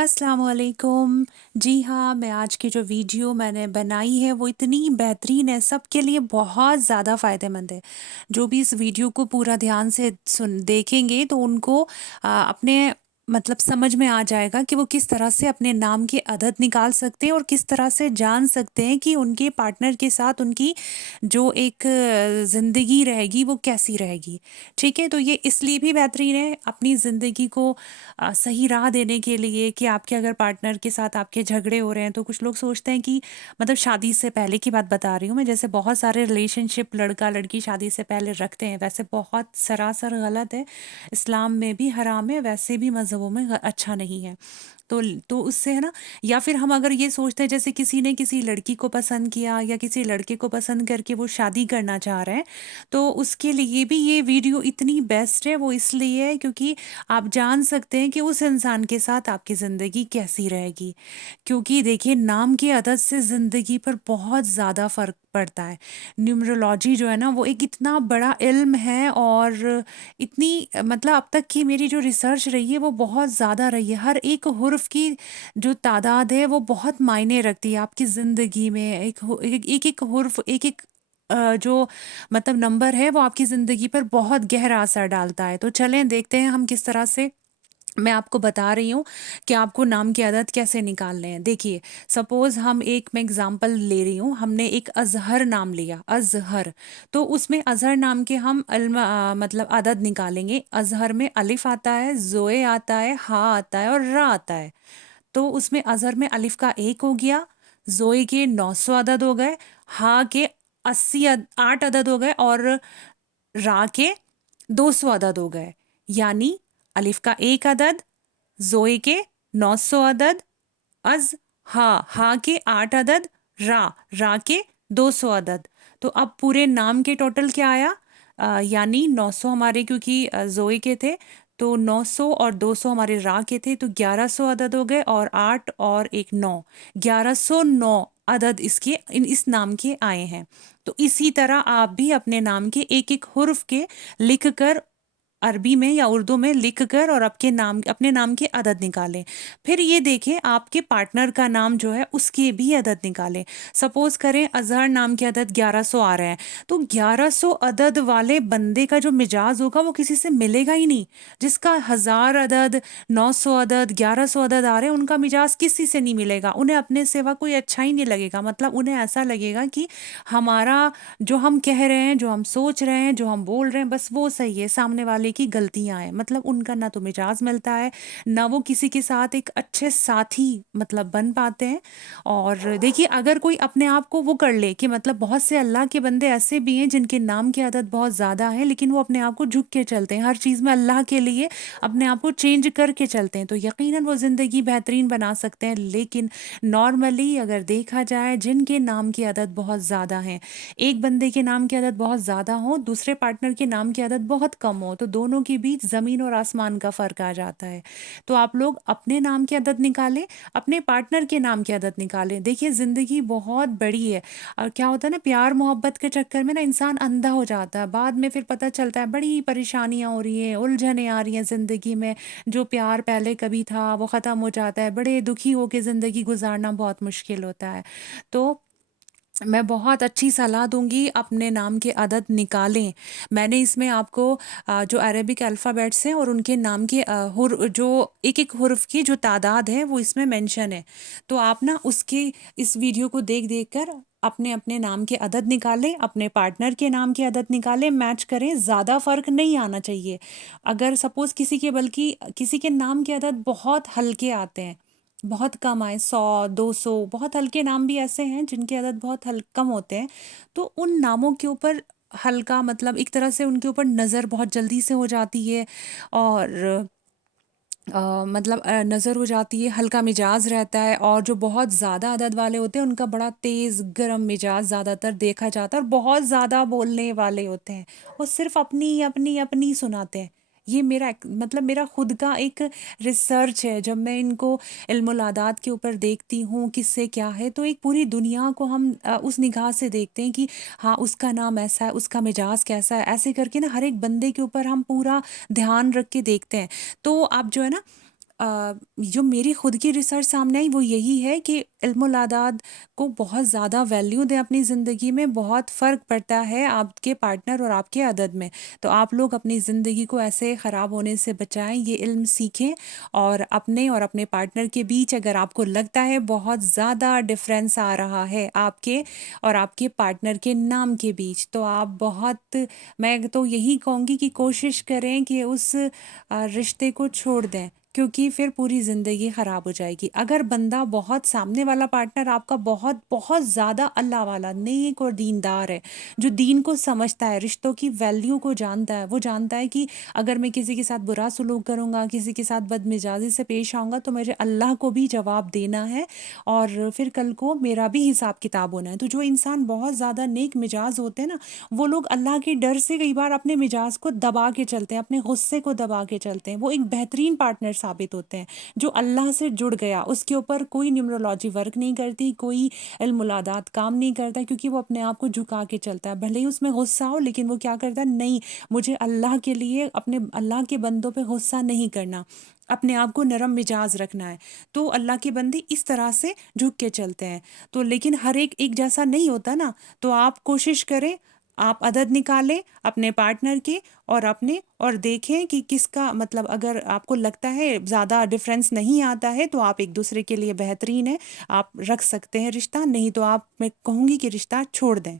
अस्सलाम वालेकुम। जी हाँ, मैं आज की जो वीडियो मैंने बनाई है वो इतनी बेहतरीन है, सबके लिए बहुत ज़्यादा फ़ायदेमंद है। जो भी इस वीडियो को पूरा ध्यान से सुन देखेंगे तो उनको अपने मतलब समझ में आ जाएगा कि वो किस तरह से अपने नाम की अदद निकाल सकते हैं और किस तरह से जान सकते हैं कि उनके पार्टनर के साथ उनकी जो एक ज़िंदगी रहेगी वो कैसी रहेगी। ठीक है? तो ये इसलिए भी बेहतरीन है अपनी ज़िंदगी को सही राह देने के लिए कि आपके अगर पार्टनर के साथ आपके झगड़े हो रहे हैं तो कुछ लोग सोचते हैं कि मतलब शादी से पहले की बात बता रही हूँ मैं, जैसे बहुत सारे रिलेशनशिप लड़का लड़की शादी से पहले रखते हैं, वैसे बहुत सरासर गलत है। इस्लाम में भी हराम है, वैसे भी मज़हबों में अच्छा नहीं है। तो उससे है ना, या फिर हम अगर ये सोचते हैं जैसे किसी ने किसी लड़की को पसंद किया या किसी लड़के को पसंद करके वो शादी करना चाह रहे हैं, तो उसके लिए भी ये वीडियो इतनी बेस्ट है। वो इसलिए है क्योंकि आप जान सकते हैं कि उस इंसान के साथ आपकी ज़िंदगी कैसी रहेगी। क्योंकि देखिए, नाम की आदत से ज़िंदगी पर बहुत ज़्यादा फ़र्क पड़ता है। न्यूमरोलॉजी जो है ना, वो एक इतना बड़ा इल्म है और इतनी मतलब अब तक की मेरी जो रिसर्च रही है वो बहुत ज़्यादा रही है। हर एक हुर्फ़ की जो तादाद है वो बहुत मायने रखती है आपकी ज़िंदगी में। एक-एक हुर्फ़, एक-एक जो मतलब नंबर है वो आपकी ज़िंदगी पर बहुत गहरा असर डालता है। तो चलें देखते हैं हम किस तरह से। मैं आपको बता रही हूँ कि आपको नाम की आदत कैसे निकालने हैं। देखिए, सपोज़ मैं एग्ज़ाम्पल ले रही हूँ, हमने एक अज़हर नाम लिया, अज़हर। तो उसमें अज़हर नाम के हम मतलब आदत निकालेंगे। अज़हर में अलिफ़ आता है, ज़ोए आता है, हा आता है और रा आता है। तो उसमें अज़हर में अलिफ़ का 1 हो गया, ज़ोए के 900 अदद हो गए, हा के 8 अदद हो गए और रा के 200 अदद हो गए। यानी अलिफ का 1 अदद, ज़ोए के 900 अदद, अज़, हा के 8 अदद, रा के 200 अदद। तो अब पूरे नाम के टोटल क्या आया? यानी 900 हमारे, क्योंकि ज़ोए के थे, तो 900 और 200 हमारे रा के थे, तो 1100 अदद हो गए और 8 और 1 9, 1109 अदद इस नाम के आए हैं। तो इसी तरह आप भी अपने नाम के एक-एक हुर्फ के लिख कर, अरबी में या उर्दू में लिख कर और अपने नाम के अदद निकालें। फिर ये देखें आपके पार्टनर का नाम जो है उसके भी अदद निकालें। सपोज़ करें अज़हर नाम के अदद 1100 आ रहे हैं, तो 1100 अदद वाले बंदे का जो मिजाज होगा वो किसी से मिलेगा ही नहीं। जिसका 1000 अदद, 900 अदद, 1100 अदद आ रहे हैं, उनका मिजाज किसी से नहीं मिलेगा। उन्हें अपने सिवा कोई अच्छा ही नहीं लगेगा। मतलब उन्हें ऐसा लगेगा कि हमारा जो हम कह रहे हैं, जो हम सोच रहे हैं, जो हम बोल रहे हैं, बस वो सही है, सामने वाले की गलतियाँ हैं। मतलब उनका ना तो मिजाज मिलता है, ना वो किसी के साथ एक अच्छे साथी मतलब बन पाते हैं। और देखिए, अगर कोई अपने आप को वो कर ले कि मतलब बहुत से अल्लाह के बंदे ऐसे भी हैं जिनके नाम की आदत बहुत ज़्यादा है, लेकिन वो अपने आप को झुक के चलते हैं, हर चीज़ में अल्लाह के लिए अपने आप को चेंज करके चलते हैं, तो यकीनन वो ज़िंदगी बेहतरीन बना सकते हैं। लेकिन नॉर्मली अगर देखा जाए, जिनके नाम की आदत बहुत ज़्यादा है, एक बंदे के नाम की आदत बहुत ज़्यादा हो, दूसरे पार्टनर के नाम की आदत बहुत कम हो, तो दोनों के बीच ज़मीन और आसमान का फ़र्क आ जाता है। तो आप लोग अपने नाम की आदत निकालें, अपने पार्टनर के नाम की आदत निकालें। देखिए, ज़िंदगी बहुत बड़ी है और क्या होता है ना, प्यार मोहब्बत के चक्कर में ना इंसान अंधा हो जाता है। बाद में फिर पता चलता है बड़ी परेशानियाँ हो रही हैं, उलझनें आ रही हैं ज़िंदगी में। जो प्यार पहले कभी था वो ख़त्म हो जाता है। बड़े दुखी होके ज़िंदगी गुज़ारना बहुत मुश्किल होता है। तो मैं बहुत अच्छी सलाह दूँगी, अपने नाम की आदत निकालें। मैंने इसमें आपको जो अरेबिक अल्फ़ाबेट्स हैं और उनके नाम के जो एक-एक हुर्फ़ की जो तादाद है वो इसमें मेंशन है। तो आप ना उसके इस वीडियो को देख-देख कर अपने-अपने नाम के अदद निकालें, अपने पार्टनर के नाम की अदद निकालें, मैच करें, ज़्यादा फ़र्क नहीं आना चाहिए। अगर सपोज़ किसी के नाम के अदद बहुत हल्के आते हैं, बहुत कम आए, 100, 200, बहुत हल्के नाम भी ऐसे हैं जिनके अदद बहुत कम होते हैं। तो उन नामों के ऊपर हल्का मतलब एक तरह से उनके ऊपर नज़र बहुत जल्दी से हो जाती है और मतलब नज़र हो जाती है, हल्का मिजाज रहता है। और जो बहुत ज़्यादा अदद वाले होते हैं उनका बड़ा तेज़ गरम मिजाज ज़्यादातर देखा जाता है और बहुत ज़्यादा बोलने वाले होते हैं। वो सिर्फ़ अपनी, अपनी, अपनी सुनाते हैं। ये मतलब मेरा खुद का एक रिसर्च है। जब मैं इनको इल्मुल आदात के ऊपर देखती हूँ, किससे क्या है, तो एक पूरी दुनिया को हम उस निगाह से देखते हैं कि हाँ, उसका नाम ऐसा है, उसका मिजाज कैसा है। ऐसे करके ना हर एक बंदे के ऊपर हम पूरा ध्यान रख के देखते हैं। तो आप जो है ना, जो मेरी खुद की रिसर्च सामने आई वो यही है कि इल्मुल आदाद को बहुत ज़्यादा वैल्यू दें अपनी ज़िंदगी में। बहुत फ़र्क पड़ता है आपके पार्टनर और आपके अदद में। तो आप लोग अपनी ज़िंदगी को ऐसे ख़राब होने से बचाएं, ये इल्म सीखें। और अपने पार्टनर के बीच अगर आपको लगता है बहुत ज़्यादा डिफरेंस आ रहा है आपके और आपके पार्टनर के नाम के बीच, तो आप बहुत, मैं तो यही कहूँगी कि कोशिश करें कि उस रिश्ते को छोड़ दें, क्योंकि फिर पूरी ज़िंदगी ख़राब हो जाएगी। अगर बंदा बहुत, सामने वाला पार्टनर आपका बहुत बहुत ज़्यादा अल्लाह वाला, नेक और दीनदार है, जो दीन को समझता है, रिश्तों की वैल्यू को जानता है, वो जानता है कि अगर मैं किसी के साथ बुरा सलूक करूँगा, किसी के साथ बदमिजाजी से पेश आऊँगा, तो मुझे अल्लाह को भी जवाब देना है और फिर कल को मेरा भी हिसाब किताब होना है। तो जो इंसान बहुत ज़्यादा नेक मिजाज होते हैं ना, वो लोग अल्लाह के डर से कई बार अपने मिजाज को दबा के चलते हैं, अपने गुस्से को दबा के चलते हैं। वो एक बेहतरीन पार्टनर साबित होते हैं। जो अल्लाह से जुड़ गया, उसके ऊपर कोई न्यूमरोलॉजी वर्क नहीं करती, कोई इल्मुलादात काम नहीं करता, क्योंकि वो अपने आप को झुका के चलता है। भले ही उसमें गुस्सा हो, लेकिन वो क्या करता है, नहीं, मुझे अल्लाह के लिए, अपने अल्लाह के बंदों पे गुस्सा नहीं करना, अपने आप को नरम मिजाज रखना है। तो अल्लाह के बंदे इस तरह से झुक के चलते हैं। तो लेकिन हर एक जैसा नहीं होता ना। तो आप कोशिश करें, आप अदद निकालें अपने पार्टनर के और अपने, और देखें कि किसका, मतलब अगर आपको लगता है ज़्यादा डिफरेंस नहीं आता है, तो आप एक दूसरे के लिए बेहतरीन है, आप रख सकते हैं रिश्ता। नहीं तो आप, मैं कहूँगी कि रिश्ता छोड़ दें।